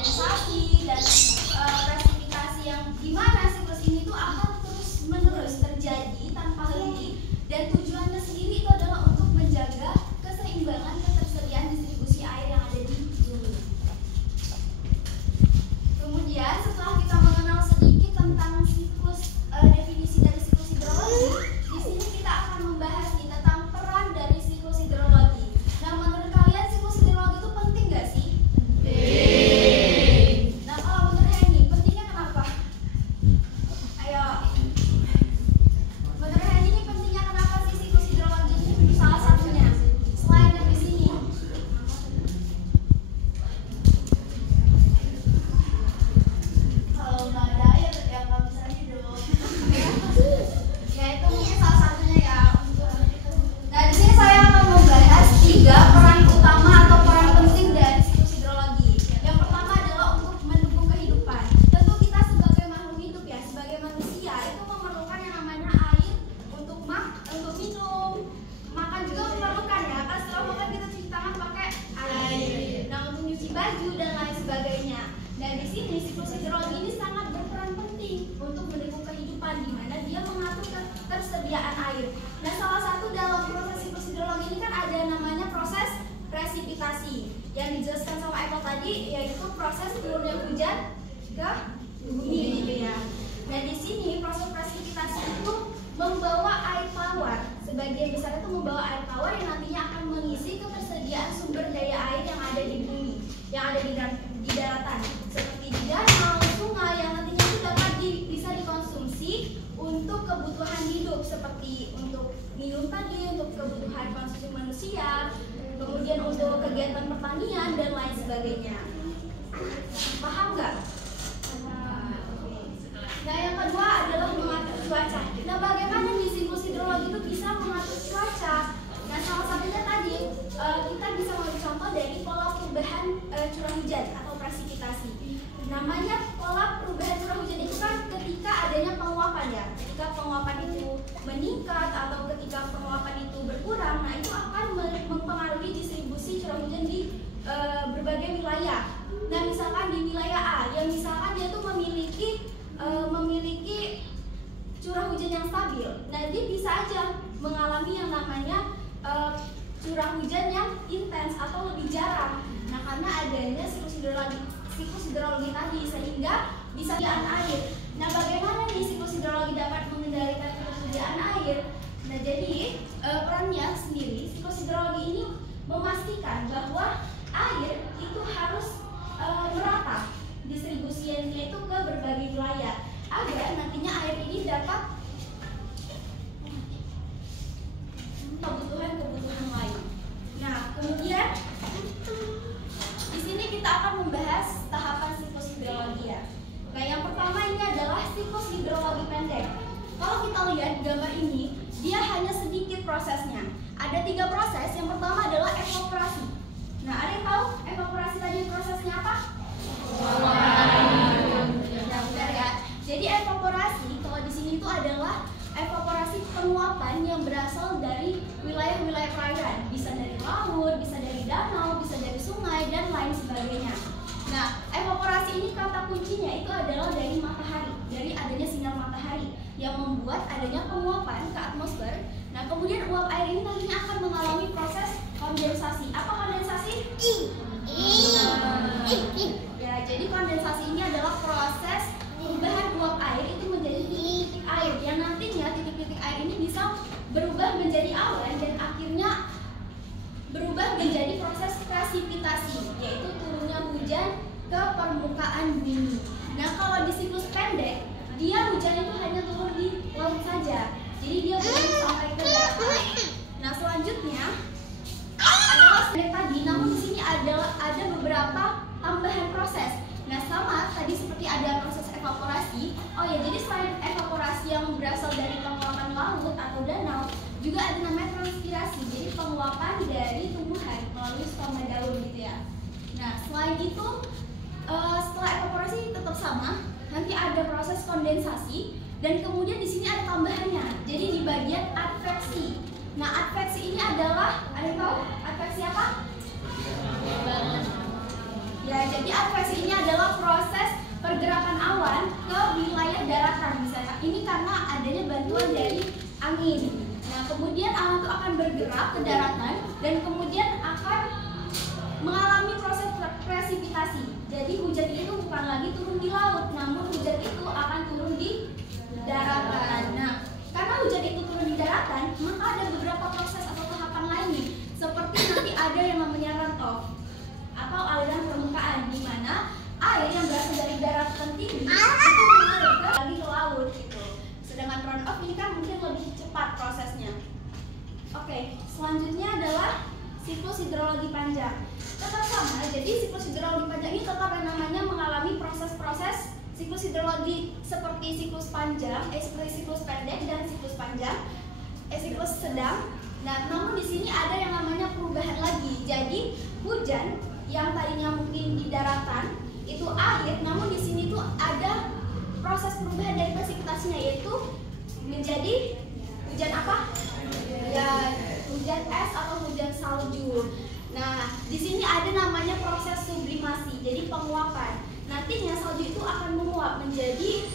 kondensasi dan presipitasi yang dimana siklus ini tuh akan terus menerus terjadi tanpa henti, dan tujuannya sendiri itu adalah untuk menjaga keseimbangan ketersediaan distribusi air yang ada di bumi. Kemudian setelah kita mengenal sedikit tentang siklus, definisi dari siklus hidrologi, di sini kita akan membahas tentang peran dari siklus hidrologi. Nah, menurut kalian siklus hidrologi itu penting nggak sih? Penting. Nah, kalau menurut Henny, pentingnya kenapa? Ayo. Menurut Henny ini pentingnya kenapa sih siklus hidrologi ini? Salah satunya, selain yang di sini. Kalau nggak ada ya nggak bisa hidup. Ya itu mungkin salah satunya ya. Nah, di sini saya akan membahas 3 peran utama atau peran penting dari siklus hidrologi. Yang pertama adalah untuk mendukung kehidupan. Tentu kita sebagai makhluk hidup ya, sebagai manusia itu memerlukan yang namanya air untuk minum, makan juga memerlukan ya. Kan setelah makan kita cuci tangan pakai air. Nah, untuk nyuci baju dan lain sebagainya. Nah, di sini siklus hidrologi ini sangat berperan penting untuk mendukung kehidupan, di mana dia mengatur ketersediaan air. Nah, salah satu dalam proses siklus hidrologi ini kan ada namanya proses presipitasi yang dijelaskan sama Eko tadi, yaitu proses turunnya hujan ke bumi gitu ya. Nah, di sini proses presipitasi itu membawa air tawar, sebagian besar itu membawa air tawar yang nantinya akan mengisi ketersediaan sumber daya air yang ada di bumi, yang ada di daratan, seperti di danau, sungai yang nantinya itu dapat bisa dikonsumsi untuk kebutuhan hidup, seperti untuk minum tadi, untuk kebutuhan konsumsi manusia, kemudian untuk kegiatan pertanian dan lain sebagainya. Paham nggak? Nah, yang kedua adalah mengatur cuaca. Nah, bagaimana di siklus hidrologi itu bisa mengatur cuaca? Nah, salah satunya tadi kita bisa mengambil contoh dari pola perubahan curah hujan atau presipitasi. Namanya pola perubahan curah hujan itu kan ketika adanya penguapan ya. Ketika penguapan itu meningkat atau ketika penguapan itu berkurang, nah itu akan mempengaruhi distribusi curah hujan di berbagai wilayah. Nah, misalkan di wilayah A, yang misalkan dia tuh memiliki curah hujan yang stabil, nah dia bisa aja mengalami yang namanya curah hujan yang intens atau lebih jarang. Nah, karena adanya siklus hidrologi tadi, sehingga bisa ketersediaan air. Nah, bagaimana nih siklus hidrologi dapat mengendalikan ketersediaan air? Nah, jadi perannya sendiri, siklus hidrologi ini memastikan bahwa air itu harus merata distribusinya itu ke berbagai wilayah, agar nantinya air ini dapat kebutuhan lain. Nah, kemudian di sini kita akan membahas tahapan siklus hidrologi ya. Nah, yang pertama ini adalah siklus hidrologi pendek. Kalau kita lihat gambar ini, dia hanya sedikit prosesnya. Ada 3 proses. Yang pertama adalah evaporasi. Nah, ada yang tahu evaporasi tadi prosesnya apa? Ya, benar ya. Jadi evaporasi kalau di sini itu adalah evaporasi penguapan yang berasal dari wilayah-wilayah perairan, bisa dari laut, bisa dari danau, bisa dari sungai dan lain sebagainya. Nah, evaporasi ini kata kuncinya itu adalah dari matahari, dari adanya sinar matahari yang membuat adanya penguapan ke atmosfer. Nah, kemudian uap air ini nantinya akan mengalami proses kondensasi. Apa kondensasi? Ya, jadi kondensasi ini adalah proses perubahan uap air itu menjadi titik-titik air, yang nantinya titik-titik air ini bisa berubah menjadi awan dan akhirnya berubah menjadi proses presipitasi, yaitu turunnya hujan ke permukaan bumi. Nah, kalau di siklus pendek, dia hujan itu hanya turun di laut saja, jadi dia belum sampai ke daratan. Nah, selanjutnya adalah pendek tadi, namun di sini ada beberapa tambahan proses. Nah, sama tadi seperti ada proses evaporasi. Oh ya, jadi selain evaporasi yang berasal dari penguapan laut atau danau, juga ada namanya transpirasi. Jadi penguapan dari tumbuhan melalui stoma daun gitu ya. Nah, selain itu setelah evaporasi tetap sama, nanti ada proses kondensasi dan kemudian di sini ada tambahannya. Jadi di bagian adveksi. Nah, adveksi ini adalah, ada yang tahu adveksi apa? Ya, jadi adveksi ini adalah angin. Nah, kemudian awan itu akan bergerak ke daratan dan kemudian akan mengalami proses presipitasi. Jadi hujan itu bukan lagi turun di laut, namun hujan itu akan turun di daratan. Nah, karena hujan itu turun di daratan, maka ada beberapa proses atau tahapan lainnya. Seperti nanti ada yang namanya runoff atau aliran permukaan, di mana air yang berasal dari daratan tinggi itu mengalir lagi ke laut gitu. Sedangkan runoff ini kan mungkin lebih cepat prosesnya. Oke, selanjutnya adalah siklus hidrologi panjang. Tetap sama, jadi siklus hidrologi panjang ini tetap yang namanya mengalami proses-proses siklus hidrologi seperti siklus panjang, seperti siklus pendek dan siklus panjang, siklus sedang. Nah, namun di sini ada yang namanya perubahan lagi. Jadi hujan yang tadinya mungkin di daratan itu air, namun di sini tuh ada proses perubahan dari presipitasinya, yaitu menjadi hujan apa? Ya, hujan es atau hujan salju. Nah, di sini ada namanya proses sublimasi, jadi penguapan. Nantinya salju itu akan menguap menjadi